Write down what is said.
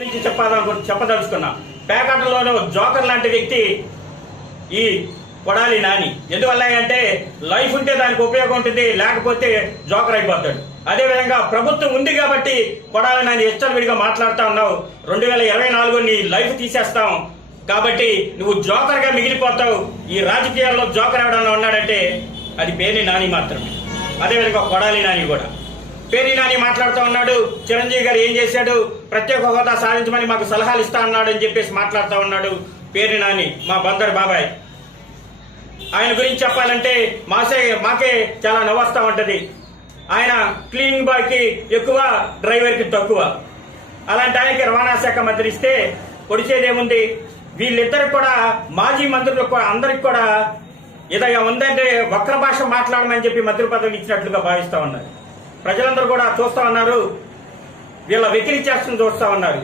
నుంచి చెప్పదలుచుకున్నా. పేకాటలోని జోకర్ లాంటి వ్యక్తి ఈ కొడాలి నాని. ఎందువల్ల అంటే లైఫ్ ఉంటే దానికి ఉపయోగం ఉంటుంది, లేకపోతే జోకర్ అయిపోతాడు. అదేవిధంగా ప్రభుత్వం ఉంది కాబట్టి కొడాలి నాని ఇష్టవిడిగా మాట్లాడుతా ఉన్నావు. 2024 నీ లైఫ్ తీసేస్తాం కాబట్టి నువ్వు జోకర్ గా మిగిలిపోతావు. ఈ రాజకీయాల్లో జోకర్ ఎవడన్నా ఉన్నాడంటే అది పేర్ని నాని మాత్రమే. అదేవిధంగా కొడాలి నాని కూడా పేర్ని నాని మాట్లాడుతూ ఉన్నాడు. చిరంజీవి గారు ఏం చేశాడు, ప్రత్యేక హోదా సాధించమని మాకు సలహాలు ఇస్తా అన్నాడు అని చెప్పేసి మాట్లాడుతూ ఉన్నాడు పేర్ని నాని, మా బందర్ బాబాయ్. ఆయన గురించి చెప్పాలంటే మాకే చాలా నవ్వొస్తా ఉంటది. ఆయన క్లీనింగ్ బాయ్ కి ఎక్కువ, డ్రైవర్ కి తక్కువ. అలాంటి ఆయనకి రవాణా శాఖ మంత్రి ఇస్తే పొడిచేదేముంది? వీళ్ళిద్దరికి కూడా మాజీ మంత్రులకు అందరికి కూడా ఇదగా ఉందంటే వక్ర భాష మాట్లాడమని చెప్పి మంత్రి పదవులు ఇచ్చినట్లుగా భావిస్తా ఉన్నారు. ప్రజలందరూ కూడా చూస్తా ఉన్నారు, వీళ్ళ వెకిలి చేష్టను చూస్తా ఉన్నారు.